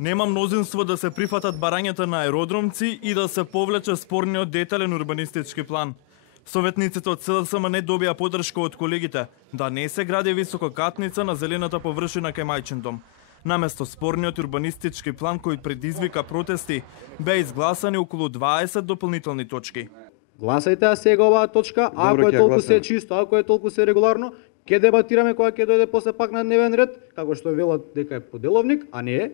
Нема мнозинство да се прифатат барањата на аеродромци и да се повлече спорниот детален урбанистички план. Советниците од СДСМ не добија поддршка од колегите да не се гради висококатница на зелената површина кај Мајчин дом. Наместо спорниот урбанистички план кој предизвика протести, беа изгласани околу 20 дополнителни точки. Гласајте сега оваа точка, ако е толку се чисто, ако е толку се регуларно, ќе дебатираме кога ќе дојде после пак на дневен ред, како што велат дека е поделовник, а не е.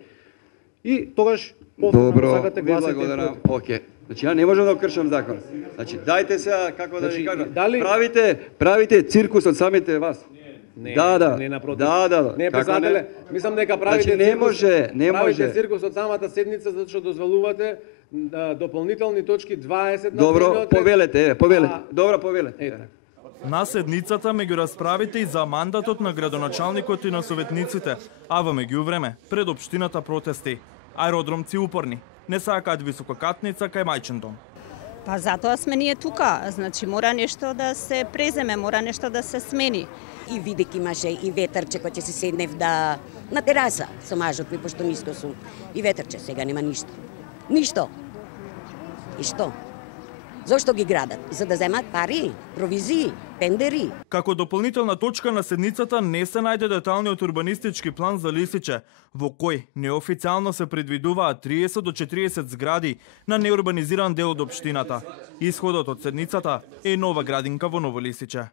И тогаш повторно сакате гласајте. Океј. Значи ја не можам да кршам закон. Значи дајте сега како да ви кажам. дали- Правите циркус од самите вас. Не, Да. не напротив. Да. Не, Како председателе, мислам дека правите Значи, не може. Правите циркус од самата седница затоа што дозволувате дополнителни точки 20 на Добро, дневниот ред. повелете. Добро, повелете. На седницата меѓу расправите и за мандатот на градоначалникот и на советниците, а во меѓувреме пред општината протести. Аеродромци упорни, не сакаат висококатница кај Мајчин дом. Па затоа сме ние тука, значи мора нешто да се преземе, мора нешто да се смени. И видејќи имаше и ветрче кој ќе се седнев на тераса со мажот ми, пошто ниско сум. И ветрче, сега нема ништо. Ништо. И што? Зошто ги градат? За да земат пари, провизии, тендери. Како дополнителна точка на седницата не се најде деталниот урбанистички план за Лисиче, во кој неофицијално се предвидуваат 30 до 40 згради на неурбанизиран дел од општината. Исходот од седницата е нова градинка во Ново Лисиче.